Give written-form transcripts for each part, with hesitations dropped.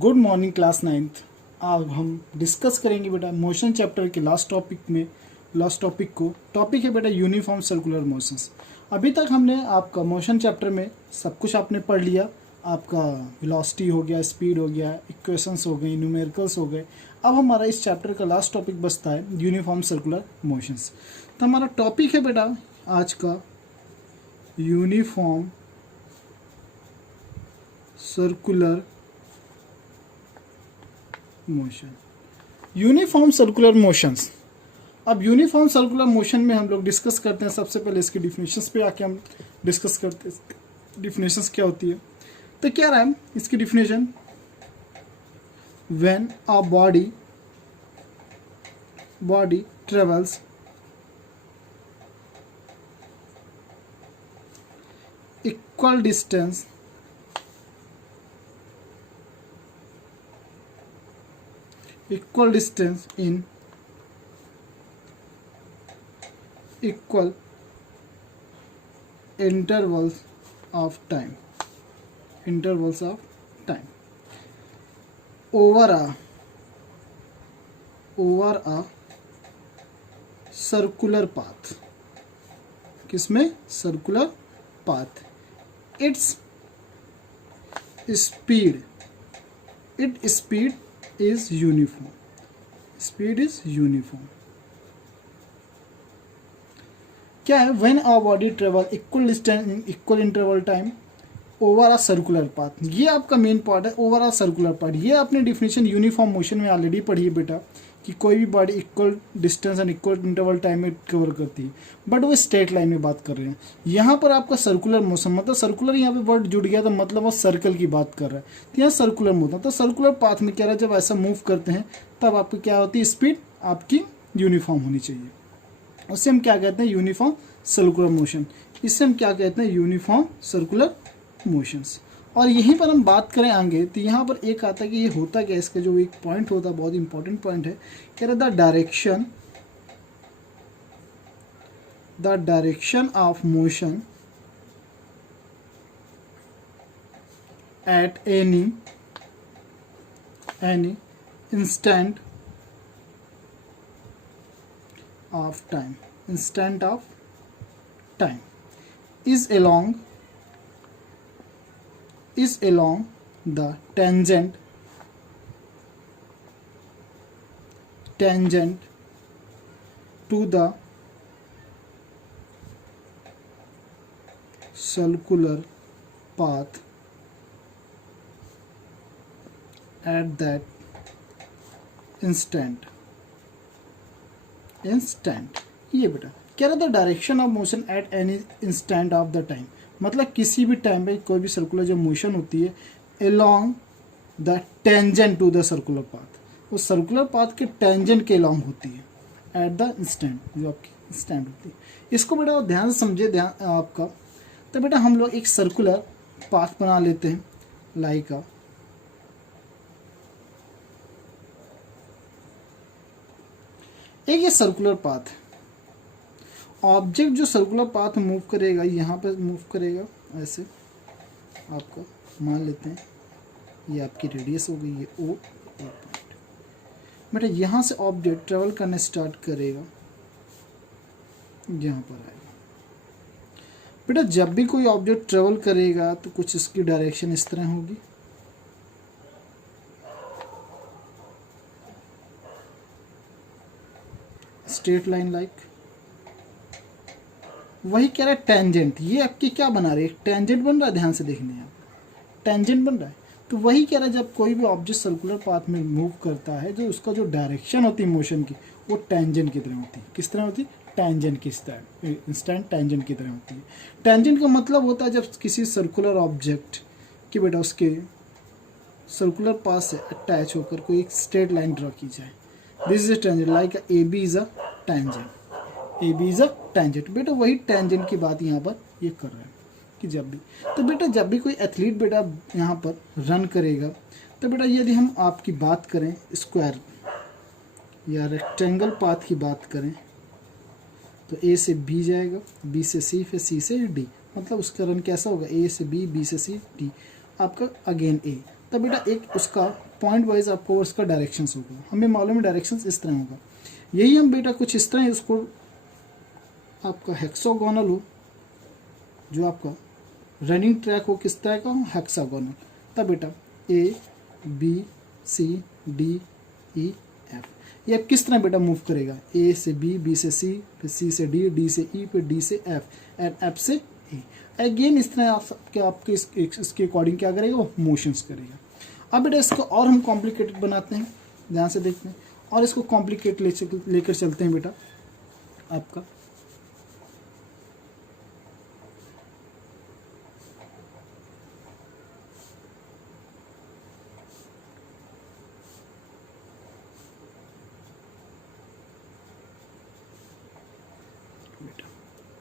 Good morning class 9th। आज हम discuss करेंगे बेटा मोशन चैप्टर के लास्ट टॉपिक को। टॉपिक है बेटा यूनिफॉर्म सर्कुलर मोशंस। अभी तक हमने आपका मोशन चैप्टर में सब कुछ आपने पढ़ लिया। आपका वेलोसिटी हो गया, स्पीड हो गया, इक्वेशंस हो गई, न्यूमेरिकल्स हो गए। अब हमारा इस चैप्टर का लास्ट टॉपिक बचता है यूनिफॉर्म सर्कुलर मोशंस। तो हमारा टॉपिक है बेटा आज का uniform circular motion. Uniform circular motions. अब यूनिफॉर्म सर्कुलर मोशन में हम लोग डिस्कस करते हैं। सबसे पहले इसकी डिफिनेशंस पे आके हम डिस्कस करते हैं डिफिनेशंस क्या होती है। तो क्या रहा है इसकी definition, when a body travels equal distance in equal intervals of time over a circular path। किसमें? Circular path. its speed is uniform। क्या है? When a body travel equal distance in equal interval time over a circular path. ये आपका main part है, over a circular path. ये आपने definition uniform motion में already पढ़ी है बेटा कि कोई भी body equal distance and equal interval time में कवर करती है, बट वो स्ट्रेट लाइन में बात कर रहे हैं। यहाँ पर आपका सर्कुलर मोशन मतलब सर्कुलर यहाँ पे वर्ड जुड़ गया तो मतलब वो सर्कल की बात कर रहा है। तो यहाँ सर्कुलर मोशन तो सर्कुलर पाथ में क्या रहा है, जब ऐसा मूव करते हैं तब आपकी क्या होती है, स्पीड आपकी यूनिफॉर्म होनी चाहिए। उससे हम क्या कहते हैं, यूनिफॉर्म सर्कुलर मोशन। इससे हम क्या कहते हैं, यूनिफॉर्म सर्कुलर मोशंस। और यहीं पर हम बात करें आगे तो यहाँ पर एक आता है कि ये होता क्या है, इसका जो एक पॉइंट होता है बहुत इंपॉर्टेंट पॉइंट है। कह रहा the direction of motion at any instant of time is along the tangent to the circular path at that instant. ये बेटा क्या रहता है, direction of motion at any instant of the time. मतलब किसी भी टाइम पे कोई भी सर्कुलर जो मोशन होती है along the tangent to the circular path, वो सर्कुलर पाथ के टेंजेंट के अलोंग होती है एट द इंस्टेंट, जो आपकी इंस्टेंट होती है। इसको बेटा ध्यान से समझे, ध्यान आपका। तो बेटा हम लोग एक सर्कुलर पाथ बना लेते हैं लाइक का। एक ये सर्कुलर पाथ है, ऑब्जेक्ट जो सर्कुलर पाथ मूव करेगा यहाँ पे मूव करेगा ऐसे। आपका मान लेते हैं ये आपकी रेडियस हो गई, ये ओ पॉइंट। बेटा यहाँ से ऑब्जेक्ट ट्रेवल करने स्टार्ट करेगा, यहाँ पर आएगा। बेटा जब भी कोई ऑब्जेक्ट ट्रेवल करेगा तो कुछ इसकी डायरेक्शन इस तरह होगी, स्ट्रेट लाइन लाइक। वही कह रहा है टेंजेंट, ये आपकी क्या बना रही है, टेंजेंट बन रहा है। ध्यान से देखने हैं, टेंजेंट बन रहा है। तो वही कह रहा है जब कोई भी ऑब्जेक्ट सर्कुलर पाथ में मूव करता है, जो उसका जो डायरेक्शन होती है मोशन की, वो टेंजेंट की तरह होती है। किस तरह होती है, टेंजेंट की तरह, इंस्टेंट टेंजेंट की तरह होती है। टेंजेंट का मतलब होता है जब किसी सर्कुलर ऑब्जेक्ट की बेटा उसके सर्कुलर पाथ से अटैच होकर कोई एक स्ट्रेट लाइन ड्रॉ की जाए। This is tangent, like AB is a tangent. बेटा वही टेंजेंट की बात यहाँ पर ये कर रहा है कि जब भी कोई एथलीट बेटा यहाँ पर रन करेगा, तो बेटा यदि हम आपकी बात करें स्क्वायर या रेक्टेंगल पाथ की बात करें, तो A से B जाएगा, B से C, फिर C से D, मतलब उसका रन कैसा होगा, A से B, B से C, D, आपका अगेन A। तब बेटा एक उसका पॉइंट वाइज आपको उसका डायरेक्शंस होगा। हमें मालूम है डायरेक्शंस इस तरह होगा। यही हम बेटा कुछ इस तरह इसको आपका हेक्सागोनल हो, जो आपका रनिंग ट्रैक हो किस तरह का हो, हेक्सागोनल। तब बेटा A B C D E F, ये अब किस तरह बेटा मूव करेगा, ए से बी, बी से सी, फिर सी से डी से ई, फिर डी से एफ एंड एफ से ए। अगेन इस तरह आपके इसके अकॉर्डिंग क्या करेगा, वो मोशंस करेगा। अब बेटा इसको और हम कॉम्प्लिकेटेड बनाते हैं, ध्यान से देखते हैं, और इसको कॉम्प्लिकेट लेकर चलते हैं बेटा आपका।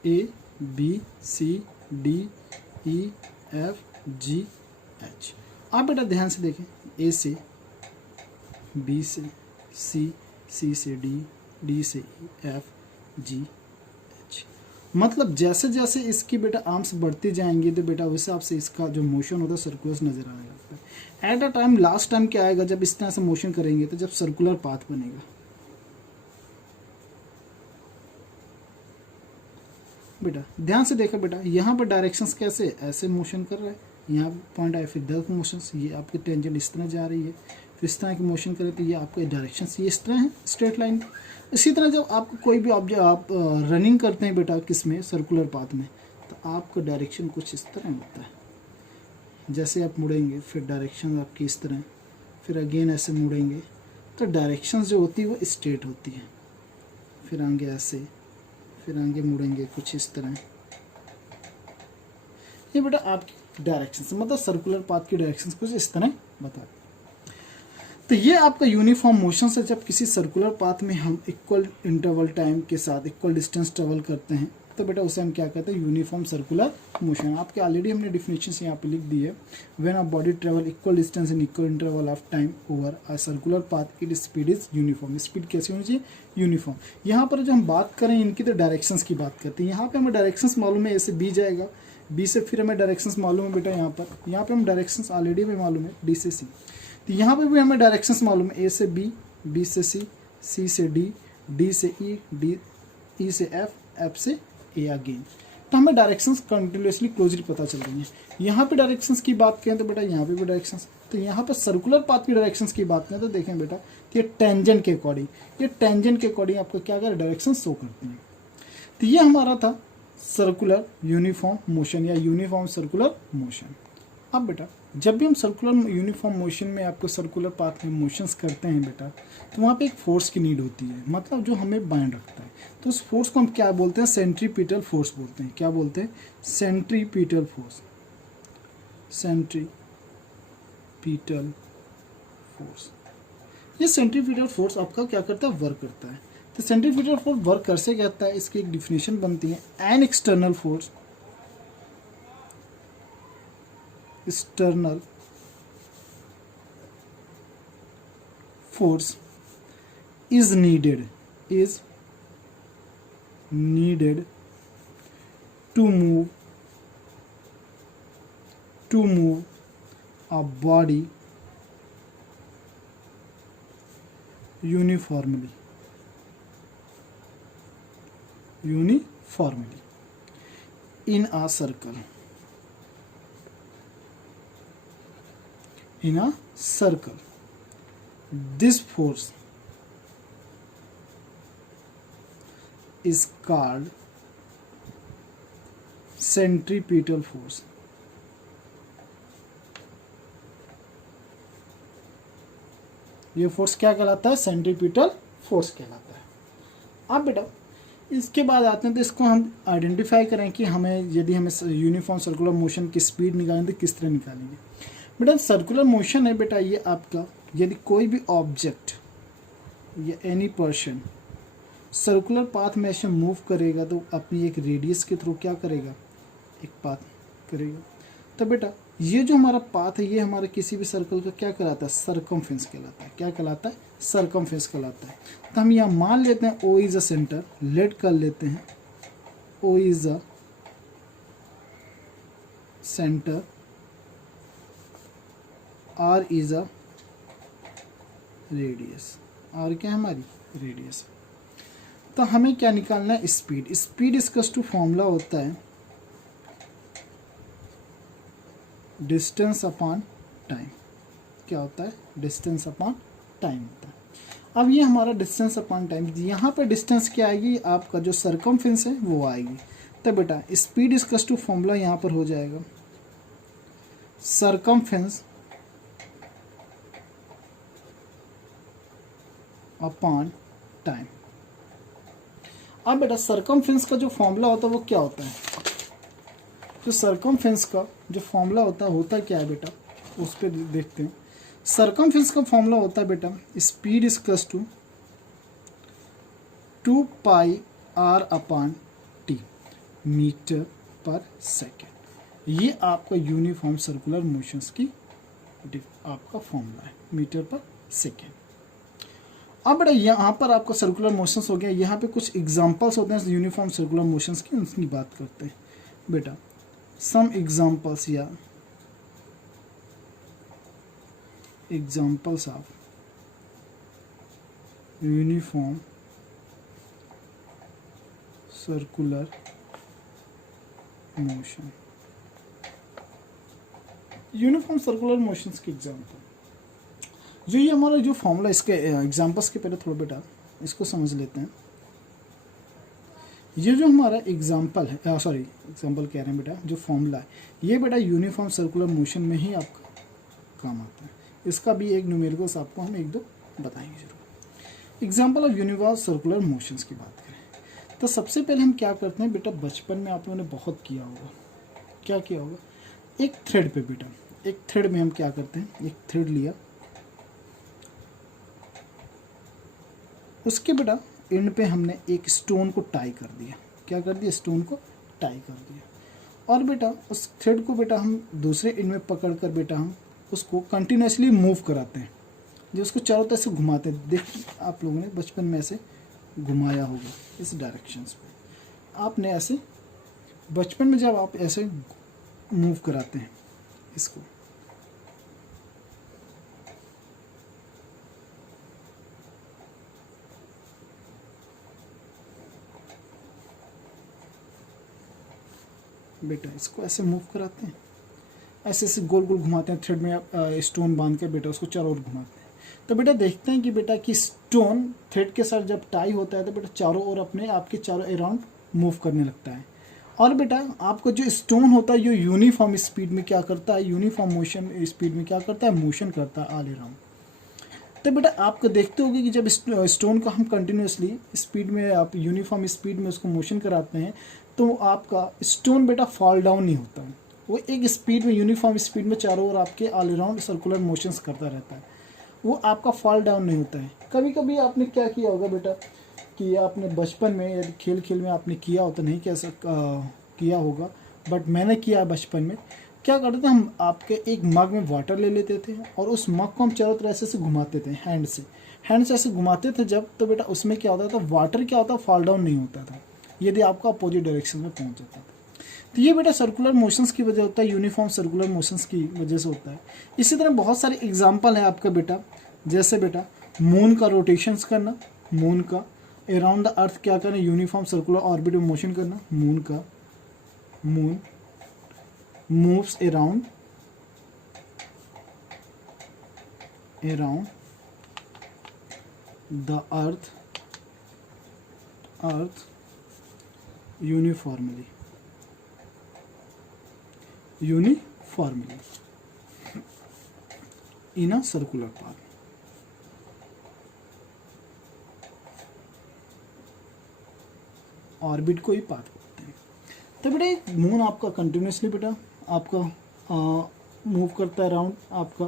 A B C D E F G H. आप बेटा ध्यान से देखें, ए से बी से सी, सी से डी, डी से ई, एफ जी एच। मतलब जैसे जैसे इसकी बेटा आर्म्स बढ़ती जाएंगी तो बेटा वैसे आपसे इसका जो मोशन होता है सर्कुलर नजर आएगा। At a time last time क्या आएगा, जब इस तरह से मोशन करेंगे तो जब सर्कुलर पाथ बनेगा। बेटा ध्यान से देखो बेटा, यहाँ पर डायरेक्शंस कैसे, ऐसे मोशन कर रहा है, यहाँ पॉइंट आए, फिर 10 मोशंस, ये आपकी टेंजेंट इस तरह जा रही है, फिर इस तरह की मोशन करें तो ये आपके डायरेक्शंस ये इस तरह है स्ट्रेट लाइन। इसी तरह जब आपको कोई भी ऑब्जेक्ट आप रनिंग करते हैं बेटा किस में, सर्कुलर पाथ में, तो आपका डायरेक्शन कुछ इस तरह होता है। जैसे आप मुड़ेंगे फिर डायरेक्शन आपकी इस तरह, फिर अगेन ऐसे मुड़ेंगे तो डायरेक्शंस जो होती है वो स्ट्रेट होती है। फिर आगे ऐसे, फिर आगे मुड़ेंगे कुछ इस तरह। ये बेटा आपकी डायरेक्शन मतलब सर्कुलर पाथ की डायरेक्शन कुछ इस तरह बता। तो ये आपका यूनिफॉर्म मोशन से जब किसी सर्कुलर पाथ में हम इक्वल इंटरवल टाइम के साथ इक्वल डिस्टेंस ट्रेवल करते हैं तो बेटा उसे हम क्या कहते हैं, यूनिफॉर्म सर्कुलर मोशन। आपके ऑलरेडी हमने डिफिनेशन यहाँ पे लिख दी है। When a body travel equal distance in equal interval of time over a circular path it speed is uniform. Speed कैसी होनी चाहिए, यूनिफॉर्म। यहाँ पर जो हम बात करें इनकी तो डायरेक्शंस की बात करते हैं। यहाँ पे हमें डायरेक्शंस मालूम है, ए से बी जाएगा, बी से फिर हमें डायरेक्शंस मालूम है बेटा यहाँ पे हम डायरेक्शंस ऑलरेडी हमें मालूम है, डी से सी। तो यहाँ पे भी हमें डायरेक्शंस मालूम है, ए से बी, बी से सी, सी से डी, डी से ई, डी ई से एफ, एफ से ए अगेन। तो हमें डायरेक्शंस कंटिन्यूसली क्लोजली पता चल रही हैं। यहाँ पे डायरेक्शंस की बात करें तो बेटा यहाँ पे भी डायरेक्शंस। तो यहाँ पे सर्कुलर पाथ की डायरेक्शंस की बात करें तो देखें बेटा ये टेंजेंट के अकॉर्डिंग, ये टेंजेंट के अकॉर्डिंग आपको क्या क्या डायरेक्शन शो करती हैं। तो ये हमारा था सर्कुलर यूनिफॉर्म मोशन या यूनिफॉर्म सर्कुलर मोशन। अब बेटा जब भी हम सर्कुलर यूनिफॉर्म मोशन में आपको सर्कुलर पाथ में मोशंस करते हैं बेटा तो वहाँ पे एक फोर्स की नीड होती है, मतलब जो हमें बाइंड रखता है। तो उस फोर्स को हम क्या बोलते हैं, सेंट्रीपिटल फोर्स बोलते हैं। क्या बोलते हैं, सेंट्रीपिटल फोर्स। सेंट्रीपिटल फोर्स, ये सेंट्रीपिटल फोर्स आपका क्या करता है, वर्क करता है। तो सेंट्रीपिटल फोर्स वर्क कैसे करता है, इसकी एक डिफिनेशन बनती है, an external force, external force is needed to move a body uniformly in a circle. In a circle, this force is called centripetal force. ये फोर्स क्या कहलाता है, सेंट्रीपिटल फोर्स कहलाता है। अब बेटा इसके बाद आते हैं तो इसको हम आइडेंटिफाई करें कि हमें यदि हमें यूनिफॉर्म सर्कुलर मोशन की स्पीड निकालेंगे तो किस तरह निकालेंगे। बेटा सर्कुलर मोशन है बेटा ये आपका, यदि कोई भी ऑब्जेक्ट या एनी पर्सन सर्कुलर पाथ में ऐसे मूव करेगा तो अपनी एक रेडियस के थ्रू क्या करेगा, एक पाथ करेगा। तो बेटा ये जो हमारा पाथ है ये हमारे किसी भी सर्कल का क्या कहलाता है, सरकमफेरेंस कहलाता है। क्या कहलाता है, सरकमफेरेंस कहलाता है। तो हम यहाँ मान लेते हैं O is a centre, let कर लेते हैं O is a centre, R is a radius, R क्या है हमारी रेडियस। तो हमें क्या निकालना है, स्पीड। स्पीड इसकस टू फॉर्मूला होता है डिस्टेंस अपॉन टाइम। क्या होता है, डिस्टेंस अपॉन टाइम होता है। अब ये हमारा डिस्टेंस अपॉन टाइम, यहाँ पे डिस्टेंस क्या आएगी, आपका जो सरकमफेरेंस है वो आएगी। तो बेटा स्पीड इसकस टू फॉर्मूला यहाँ पर हो जाएगा सरकमफेरेंस अपॉन टाइम। अब बेटा सरकमफेरेंस का जो फॉर्मूला होता है वो क्या होता है, जो सरकमफेरेंस का जो फॉर्मूला होता क्या है बेटा, उस पर देखते हैं। सरकमफेरेंस का फॉर्मूला होता है बेटा speed is two 2 pi R upon T metre per second. ये आपका यूनिफॉर्म सर्कुलर मोशंस की आपका फॉर्मूला है, मीटर पर सेकेंड। अब बेटा यहाँ पर आपका सर्कुलर मोशंस हो गया, यहाँ पे कुछ एग्जांपल्स होते हैं यूनिफॉर्म सर्कुलर मोशंस की, उनकी बात करते हैं बेटा। सम एग्जांपल्स या examples of uniform circular motion. Uniform circular motions की एग्जांपल, जो ये हमारा जो फॉर्मूला, इसके एग्जांपल्स के पहले थोड़ा बेटा इसको समझ लेते हैं। ये जो हमारा एग्जांपल है, सॉरी एग्जांपल कह रहे हैं बेटा, जो फॉर्मूला है ये बेटा यूनिफॉर्म सर्कुलर मोशन में ही आपका काम आता है। इसका भी एक न्यूमेरिकल्स आपको हम एक दो बताएंगे जरूर। Example of uniform circular motions की बात करें तो सबसे पहले हम क्या करते हैं बेटा, बचपन में आप लोगों ने बहुत किया होगा, क्या किया होगा, एक थ्रेड पे बेटा, एक थ्रेड में हम क्या करते हैं, एक थ्रेड लिया, उसके बेटा एंड पे हमने एक स्टोन को टाई कर दिया। क्या कर दिया, स्टोन को टाई कर दिया। और बेटा उस थ्रेड को बेटा हम दूसरे एंड में पकड़ कर बेटा हम उसको कंटिन्यूसली मूव कराते हैं, जो उसको चारों तरफ से घुमाते हैं। देख आप लोगों ने बचपन में ऐसे घुमाया होगा इस डायरेक्शंस पे, आपने ऐसे बचपन में जब आप ऐसे मूव कराते हैं इसको, बेटा इसको ऐसे मूव कराते हैं, ऐसे ऐसे गोल गोल घुमाते हैं, थ्रेड में स्टोन बांध कर बेटा उसको चारों ओर घुमाते हैं। तो बेटा देखते हैं कि बेटा कि स्टोन थ्रेड के साथ जब टाई होता है तो बेटा चारों ओर अपने आपके चारों अराउंड मूव करने लगता है। और बेटा आपका जो स्टोन होता है ये यूनिफॉर्म स्पीड में क्या करता है, यूनिफॉर्म मोशन स्पीड में क्या करता है, मोशन करता है ऑल अराउंड। तो बेटा आप देखते होगे कि जब स्टोन को हम कंटिन्यूसली स्पीड में, आप यूनिफॉर्म स्पीड में उसको मोशन कराते हैं तो आपका स्टोन बेटा फॉल डाउन नहीं होता है, वो एक स्पीड में, यूनिफॉर्म स्पीड में चारों ओर आपके ऑल अराउंड सर्कुलर मोशंस करता रहता है, वो आपका फॉल डाउन नहीं होता है। कभी कभी आपने क्या किया होगा बेटा कि आपने बचपन में या खेल खेल में आपने किया होता, नहीं किया होगा, बट मैंने किया बचपन में। क्या करते थे हम, आपके एक मग में वाटर ले लेते थे और उस मग को हम चारों तरह से घुमाते थे हैंड से ऐसे घुमाते थे जब, तो बेटा उसमें क्या होता था, वाटर क्या होता, फॉल डाउन नहीं होता था यदि आपका अपोजिट डायरेक्शन में पहुंच जाता था। तो ये बेटा सर्कुलर मोशंस की वजह होता है, यूनिफॉर्म सर्कुलर मोशंस की वजह से होता है। इसी तरह बहुत सारे एग्जाम्पल है आपका बेटा, जैसे बेटा मून का रोटेशंस करना, मून का अराउंड द अर्थ क्या करना, यूनिफॉर्म सर्कुलर ऑर्बिट में मोशन करना। Moon moves around the earth uniformly in a circular path. Orbit को ही पाथ बोलते हैं। तो बेटा मून आपका कंटिन्यूसली बेटा आपका मूव करता है अराउंड आपका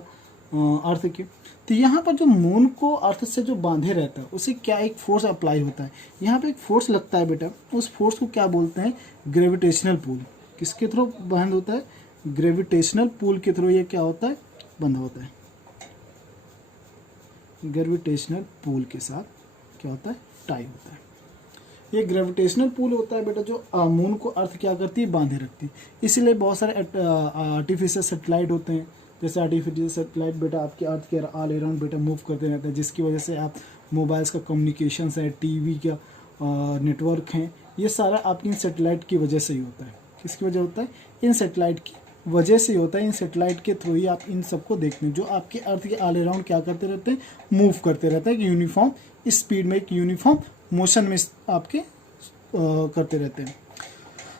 अर्थ के। तो यहाँ पर जो मून को अर्थ से जो बांधे रहता है उसे क्या एक फोर्स अप्लाई होता है, यहाँ पे एक फोर्स लगता है बेटा, उस फोर्स को क्या बोलते हैं, ग्रेविटेशनल पुल। किसके थ्रू बंद होता है, ग्रेविटेशनल पुल के थ्रू ये क्या होता है, बंद होता है। ग्रेविटेशनल पुल के साथ क्या होता है, टाई होता है। ये ग्रेविटेशनल पुल होता है बेटा जो मून को अर्थ क्या करती है, बांधे रखती है। इसीलिए बहुत सारे आर्टिफिशियल सैटेलाइट होते हैं, जैसे आर्टिफिशियल सैटेलाइट बेटा आपके अर्थ के ऑल अराउंड बेटा मूव करते रहते हैं, जिसकी वजह से आप मोबाइल्स का कम्युनिकेशंस है, टीवी का नेटवर्क हैं, ये सारा आपकी इन सैटेलाइट की वजह से ही होता है। किसकी वजह होता है? इन सैटेलाइट की वजह से ही होता है। इन सैटेलाइट के थ्रू ही आप इन सबको देखते हैं, जो आपके अर्थ के ऑल अराउंड क्या करते रहते हैं, मूव करते रहते हैं, एक यूनिफॉर्म स्पीड में, एक यूनिफॉर्म मोशन में आपके करते रहते हैं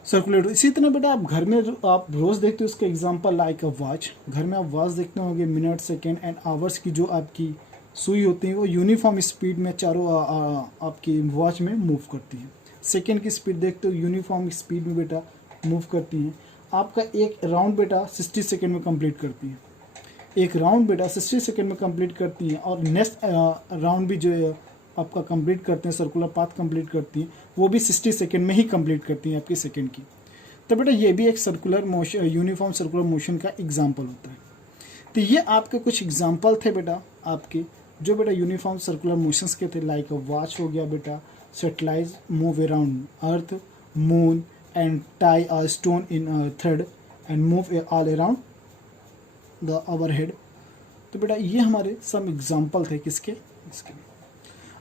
सर्कुलेट। इसी तरह बेटा आप घर में जो आप रोज़ देखते हो उसका एग्जांपल लाइक अ वॉच, घर में आप वॉच देखते होंगे, मिनट, सेकेंड एंड आवर्स की जो आपकी सुई होती है वो यूनिफॉर्म स्पीड में चारों आपकी वॉच में मूव करती है। सेकेंड की स्पीड देखते हो, यूनिफॉर्म स्पीड में बेटा मूव करती हैं। आपका एक राउंड बेटा 60 सेकेंड में कंप्लीट करती है, एक राउंड बेटा 60 सेकेंड में कंप्लीट करती हैं, और नेक्स्ट राउंड भी जो आपका कंप्लीट करते हैं, सर्कुलर पाथ कंप्लीट करती हैं, वो भी 60 सेकेंड में ही कंप्लीट करती हैं आपकी सेकेंड की। तो बेटा ये भी एक circular motion, uniform circular motion का एग्जाम्पल होता है। तो ये आपके कुछ एग्जाम्पल थे बेटा आपके, जो बेटा यूनिफॉर्म सर्कुलर मोशंस के थे, लाइक वॉच हो गया बेटा, satellite move around earth, moon and tie a stone in thread and move all around the our head. तो बेटा ये हमारे सब एग्जाम्पल थे किसके, इसके।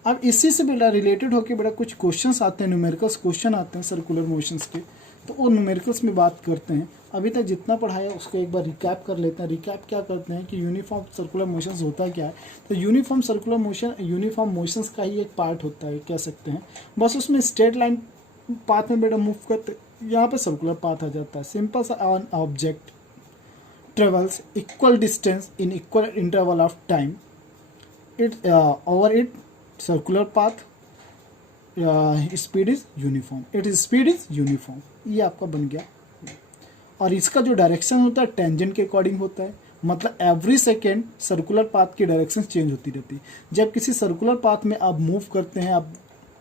अब इसी से बेटा रिलेटेड होकर बेटा कुछ क्वेश्चंस आते हैं, न्यूमेरिकल्स क्वेश्चन आते हैं सर्कुलर मोशंस के, तो वो न्यूमेरिकल्स में बात करते हैं। अभी तक जितना पढ़ाया उसको एक बार रिकैप कर लेते हैं। रिकैप क्या करते हैं कि यूनिफॉर्म सर्कुलर मोशंस होता क्या है। तो uniform circular motion uniform motions का ही एक पार्ट होता है, कह सकते हैं। बस उसमें स्ट्रेट लाइन पाथ में बेटा मूव करते, यहाँ पे सर्कुलर पाथ आ जाता है। सिंपल सा, on object travels equal distance in equal interval of time, it over it circular path, speed is uniform, its speed is uniform। ये आपका बन गया। और इसका जो डायरेक्शन होता है टेंजेंट के अकॉर्डिंग होता है, मतलब एवरी सेकेंड सर्कुलर पाथ की डायरेक्शन चेंज होती रहती है। जब किसी सर्कुलर पाथ में आप मूव करते हैं, आप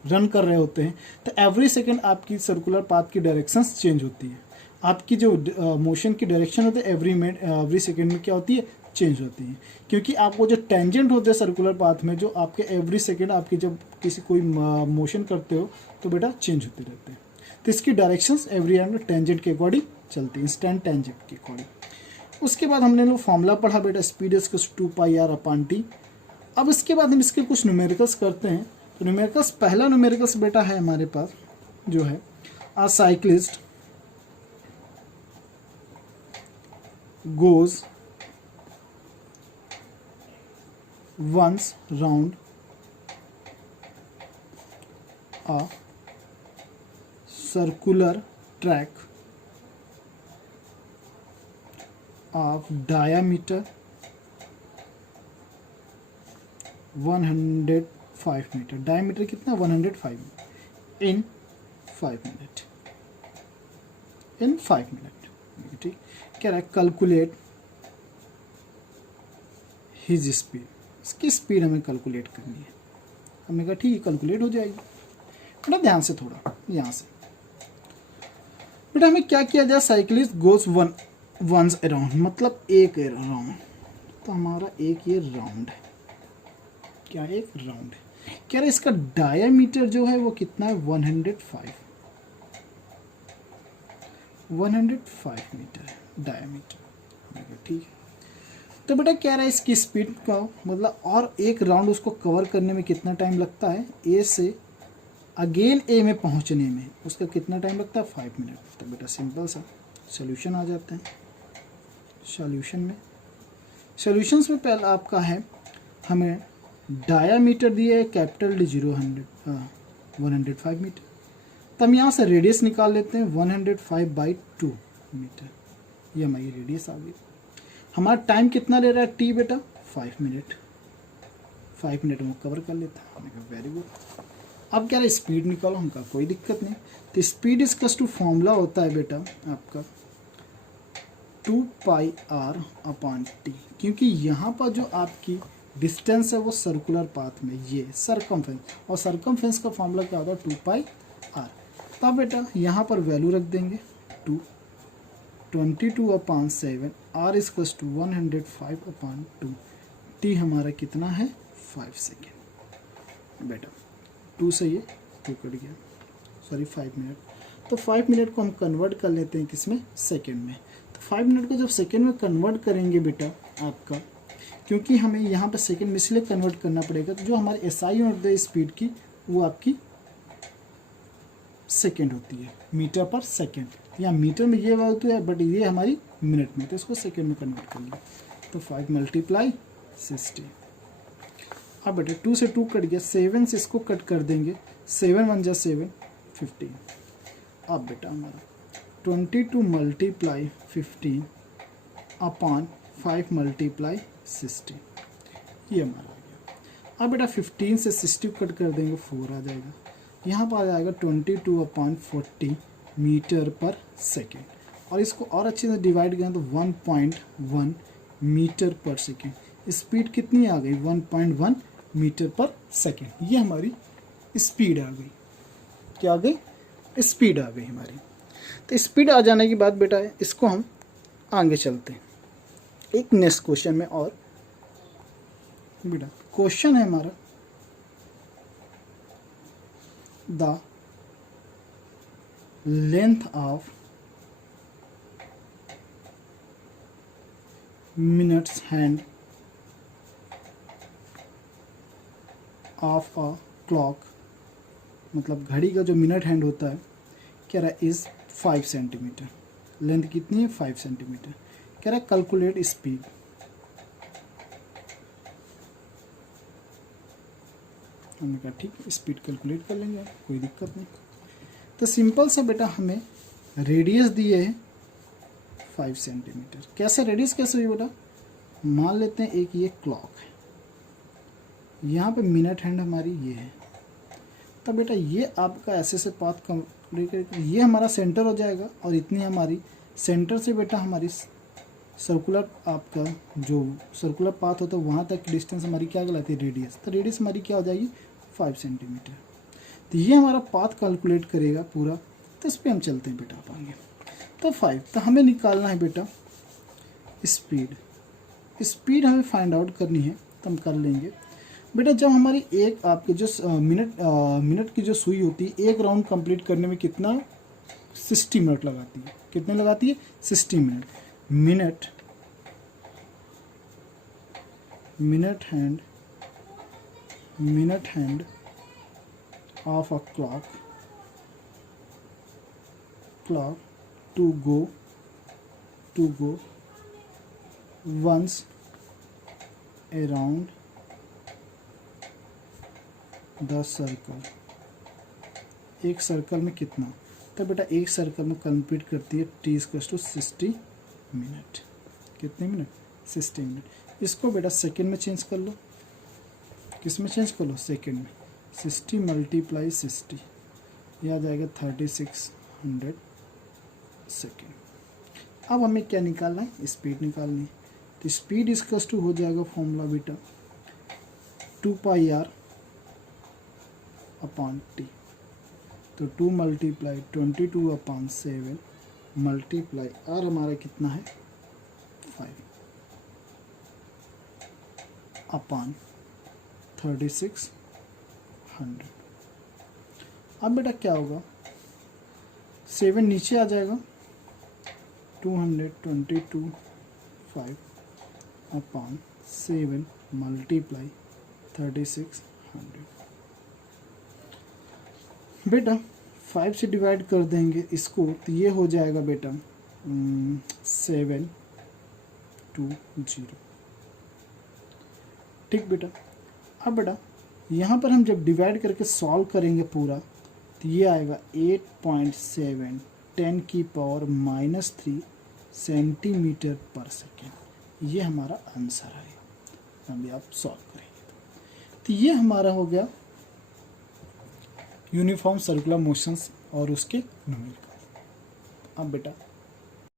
रन कर रहे होते हैं, तो एवरी सेकेंड आपकी सर्कुलर पाथ की डायरेक्शन चेंज होती है। आपकी जो मोशन की डायरेक्शन होती है एवरी सेकेंड में क्या होती है, चेंज होती है। क्योंकि आपको जो टेंजेंट होते हैं सर्कुलर पाथ में, जो आपके एवरी सेकेंड आपकी जब किसी कोई मोशन करते हो तो बेटा चेंज होते रहते हैं। तो इसकी डायरेक्शंस एवरी एंड टेंजेंट के अकॉर्डिंग चलती है, इंस्टेंट टेंजेंट के अकॉर्डिंग। उसके बाद हमने लोग फॉर्मूला पढ़ा बेटा, स्पीड इज 2πr/t। अब इसके बाद हम इसके कुछ न्यूमेरिकल्स करते हैं। तो न्यूमेरिकल्स, पहला न्यूमेरिकल्स बेटा है हमारे पास जो है, a cyclist goes once round a circular track of diameter 105 metre. Diameter कितना, 105 इन 5 मिनट, इन 5 मिनट। ठीक, क्या रहा है, कैलकुलेट हिज स्पीड, इसकी स्पीड हमें कैलकुलेट करनी है। हमने कहा ठीक है, कैलकुलेट हो जाएगी। बेटा ध्यान से थोड़ा यहाँ से बेटा हमें क्या किया जाए, साइकिलिस्ट गोज वंस अराउंड, मतलब एक राउंड। तो हमारा एक ये राउंड है, क्या एक राउंड है। कह रहे इसका डायमीटर जो है वो कितना है, 105 मीटर है डायमीटर। ठीक है, तो बेटा क्या रहा है इसकी स्पीड का मतलब, और एक राउंड उसको कवर करने में कितना टाइम लगता है, ए से अगेन ए में पहुंचने में उसका कितना टाइम लगता है, 5 मिनट। तो बेटा सिंपल सा सॉल्यूशन आ जाते हैं। सॉल्यूशंस में पहला आपका है, हमें डायामीटर दिया है कैपिटल डी 105 मीटर। तो हम यहाँ से रेडियस निकाल लेते हैं, 105/2 मीटर, ये हमारी रेडियस आ गई। हमारा टाइम कितना ले रहा है, टी बेटा 5 मिनट। 5 मिनट में कवर कर लेता है। हमने कहा वेरी गुड। अब क्या है, स्पीड निकालो, हमका कोई दिक्कत नहीं। तो स्पीड इज टू फॉर्मूला होता है बेटा आपका 2πr/t, क्योंकि यहाँ पर जो आपकी डिस्टेंस है वो सर्कुलर पाथ में, ये सरकमफेरेंस, और सरकमफेरेंस का फॉर्मूला क्या होता है, 2πr। तब बेटा यहाँ पर वैल्यू रख देंगे 22/7, r इज 105/2, t हमारा कितना है, 5 सेकेंड। बेटा 2 से ये 2 कट गया, सॉरी 5 मिनट। तो 5 मिनट को हम कन्वर्ट कर लेते हैं किसमें, सेकेंड में। तो 5 मिनट को जब सेकेंड में कन्वर्ट करेंगे बेटा आपका, क्योंकि हमें यहाँ पे सेकेंड में इसलिए कन्वर्ट करना पड़ेगा, तो जो हमारी एसआई यूनिट है स्पीड की वो आपकी सेकेंड होती है, मीटर पर सेकेंड। या मीटर में ये वैल्यू है बट ये हमारी मिनट में, तो इसको सेकेंड में कन्वर्ट करेंगे। तो 5 × 60। अब बेटा 2 से 2 कट गया, 7 से इसको कट कर देंगे, 7 × 1 = 7, 15। अब बेटा हमारा 22 × 15 अपॉन 5 × 60, ये हमारा आ गया। अब बेटा 15 से 60 कट कर देंगे, 4 आ जाएगा। यहाँ पर आ जाएगा 22/40 मीटर पर सेकेंड, और इसको और अच्छे से डिवाइड करें तो 1.1 मीटर पर सेकेंड। स्पीड कितनी आ गई? 1.1 मीटर पर सेकेंड। ये हमारी स्पीड आ गई। क्या आ गई? स्पीड आ गई हमारी। तो स्पीड आ जाने के बाद बेटा इसको हम आगे चलते हैं एक नेक्स्ट क्वेश्चन में। और बेटा क्वेश्चन है हमारा, the length of minutes hand of a clock, मतलब घड़ी का जो मिनट हैंड होता है, कह रहा है इज 5 सेंटीमीटर। लेंथ कितनी है? 5 सेंटीमीटर। कह रहा है कैलकुलेट स्पीड। हमने कहा ठीक है, स्पीड कैलकुलेट कर लेंगे, कोई दिक्कत नहीं। तो सिंपल सा बेटा हमें रेडियस दिए है 5 सेंटीमीटर। कैसे रेडियस कैसे हुई बेटा? मान लेते हैं एक ये क्लॉक है, यहाँ पे मिनट हैंड हमारी ये है। तो बेटा ये आपका ऐसे से पाथ कंप्लीट करके ये हमारा सेंटर हो जाएगा, और इतनी हमारी सेंटर से बेटा हमारी सर्कुलर आपका जो सर्कुलर पाथ होता है वहाँ तक की डिस्टेंस हमारी क्या कहलाती है? रेडियस। तो रेडियस हमारी क्या हो जाएगी? 5 सेंटीमीटर। तो ये हमारा पाथ कैलकुलेट करेगा पूरा। तो इस पर हम चलते हैं बेटा आप आगे। तो 5, तो हमें निकालना है बेटा स्पीड। स्पीड हमें फाइंड आउट करनी है, तो हम कर लेंगे बेटा। जब हमारी एक आपके जो मिनट की जो सुई होती है, एक राउंड कंप्लीट करने में कितना? 60 मिनट लगाती है। कितने लगाती है? 60 minute. Minute hand of a clock to go once around the circle. एक सर्कल में कितना? तो बेटा एक सर्कल में कंप्लीट करती है t=60 मिनट। कितने मिनट? 60 मिनट। इसको बेटा सेकेंड में चेंज कर लो। किस में चेंज कर लो? सेकेंड में। 60 × 60, यह आ जाएगा 3600 सेकेंड। अब हमें क्या निकालना है? स्पीड निकालनी है। तो स्पीड = हो जाएगा फॉर्मूला बेटा 2πr/t। तो 2 × 22/7 मल्टीप्लाई r हमारा कितना है? 5/3600। अब बेटा क्या होगा? 7 नीचे आ जाएगा, 222/5/7 मल्टीप्लाई 3600। बेटा 5 से डिवाइड कर देंगे इसको, तो ये हो जाएगा बेटा 720। ठीक बेटा। अब बेटा यहाँ पर हम जब डिवाइड करके सॉल्व करेंगे पूरा, तो ये आएगा 8.7 10⁻³ सेंटीमीटर पर सेकेंड। ये हमारा आंसर है। अभी आप सॉल्व करेंगे तो ये हमारा हो गया यूनिफॉर्म सर्कुलर मोशंस और उसके न्यूमेरिकल। अब बेटा